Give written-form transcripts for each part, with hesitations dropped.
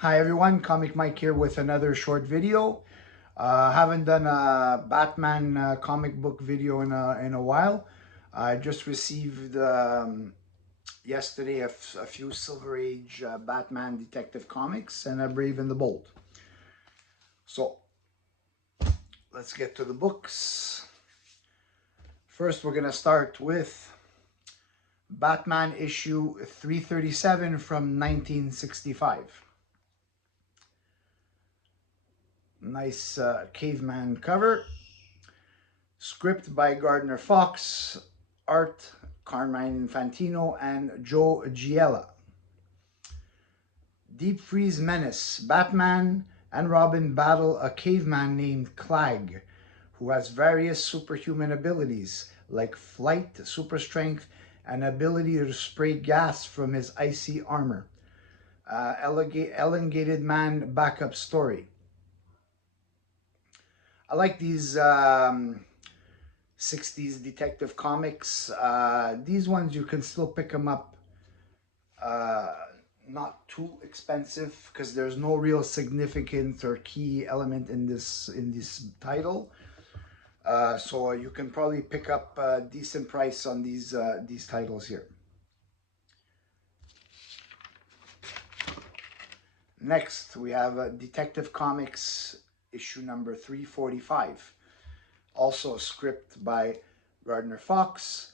Hi everyone, Comic Mike here with another short video. Haven't done a Batman comic book video in a while. I just received yesterday a few Silver Age Batman Detective Comics and a Brave and the Bold. So let's get to the books. First, we're gonna start with Batman issue 337 from 1965. Nice caveman cover. Script by Gardner Fox. Art Carmine Infantino and Joe Giella. Deep Freeze Menace. Batman and Robin battle a caveman named Clag, who has various superhuman abilities like flight, super strength, and ability to spray gas from his icy armor. Elongated Man backup story. I like these 60s detective comics. These ones you can still pick them up, uh, not too expensive because there's no real significant or key element in this title. So you can probably pick up a decent price on these titles here. Next, we have Detective Comics issue number 345. Also a script by Gardner Fox,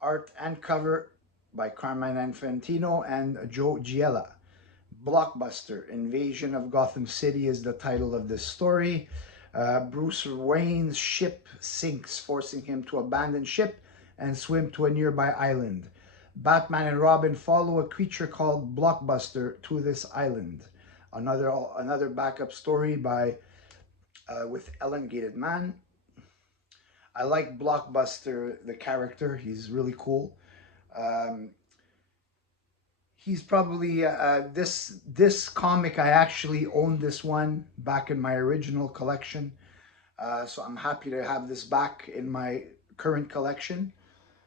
art and cover by Carmine Infantino and Joe Giella. Blockbuster, Invasion of Gotham City is the title of this story. Bruce Wayne's ship sinks, forcing him to abandon ship and swim to a nearby island. Batman and Robin follow a creature called Blockbuster to this island. Another backup story by with Elongated Man. I like Blockbuster, the character. He's really cool. Um, he's probably this comic. I actually owned this one back in my original collection, so I'm happy to have this back in my current collection.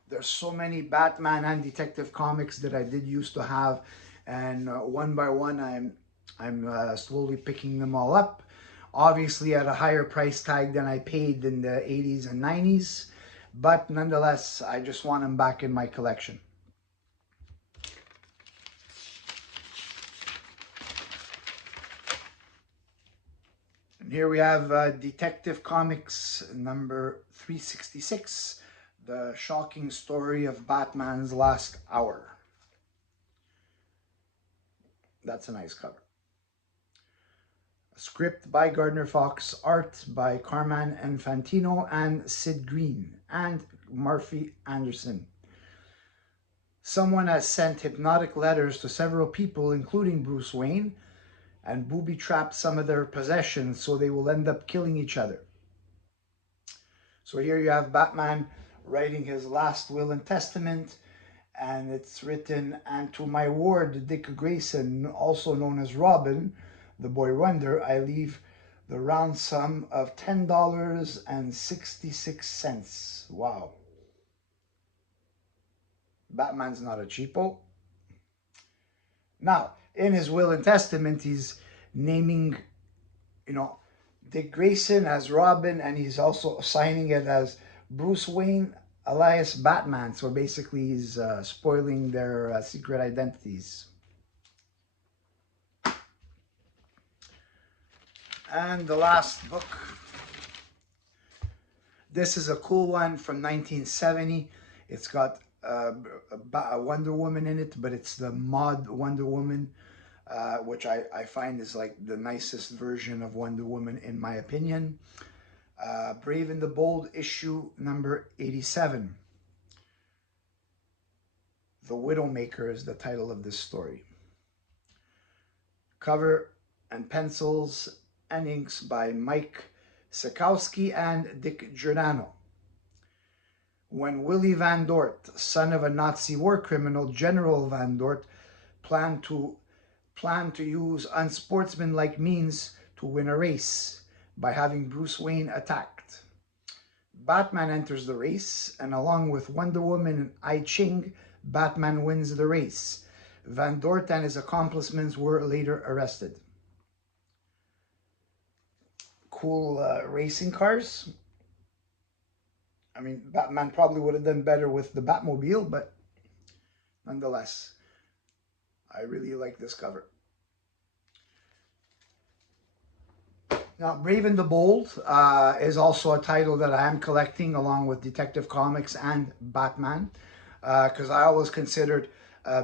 There's so many Batman and Detective comics that I did used to have, and one by one, I'm slowly picking them all up. Obviously, at a higher price tag than I paid in the 80s and 90s, but nonetheless, I just want them back in my collection. And here we have Detective Comics number 366, The Shocking Story of Batman's Last Hour. That's a nice cover. Script by Gardner Fox, art by Carmine Infantino and Sid Green and Murphy Anderson. Someone has sent hypnotic letters to several people, including Bruce Wayne, and booby-trapped some of their possessions so they will end up killing each other. So here you have Batman writing his last will and testament, and it's written, "And to my ward, Dick Grayson, also known as Robin, the Boy Wonder, I leave the round sum of $10.66. Wow. Batman's not a cheapo. Now, in his will and testament, he's naming, you know, Dick Grayson as Robin, and he's also signing it as Bruce Wayne alias Batman. So basically, he's spoiling their secret identities. And the last book. This is a cool one from 1970. It's got a Wonder Woman in it, but it's the mod Wonder Woman, which I find is like the nicest version of Wonder Woman in my opinion. Brave and the Bold issue number 87. The Widowmaker is the title of this story. Cover and pencils and inks by Mike Sekowsky and Dick Giordano. When Willie Van Dort, son of a Nazi war criminal, General Van Dort, planned to use unsportsmanlike means to win a race by having Bruce Wayne attacked. Batman enters the race, and along with Wonder Woman and I Ching, Batman wins the race. Van Dort and his accomplishments were later arrested. cool racing cars. I mean, Batman probably would have done better with the Batmobile, but nonetheless, I really like this cover. Now, Brave and the Bold is also a title that I am collecting along with Detective Comics and Batman, because I always considered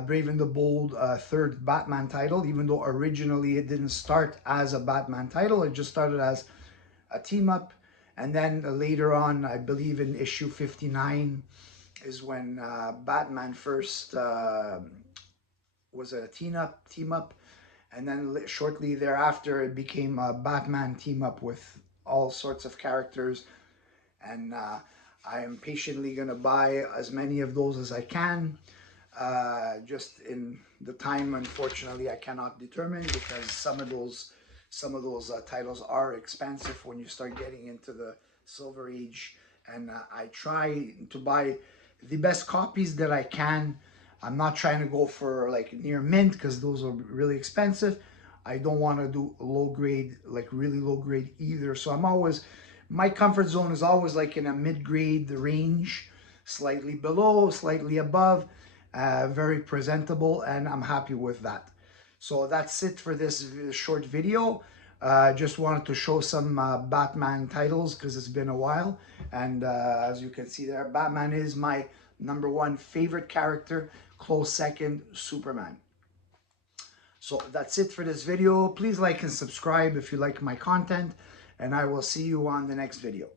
Brave and the Bold third Batman title, even though originally it didn't start as a Batman title. It just started as a team up. And then later on, I believe in issue 59 is when Batman first was a team up. And then shortly thereafter, it became a Batman team up with all sorts of characters. And I am patiently going to buy as many of those as I can. Just in the time, unfortunately, I cannot determine, because some of those titles are expensive when you start getting into the Silver Age. And I try to buy the best copies that I can. I'm not trying to go for like near mint, because those are really expensive. I don't want to do low grade, like really low grade either. So I'm always, my comfort zone is always like in a mid grade range, slightly below, slightly above, very presentable, and I'm happy with that. So that's it for this short video. Just wanted to show some Batman titles because it's been a while. And as you can see there, Batman is my #1 favorite character. Close second, Superman. So that's it for this video. Please like and subscribe if you like my content, and I will see you on the next video.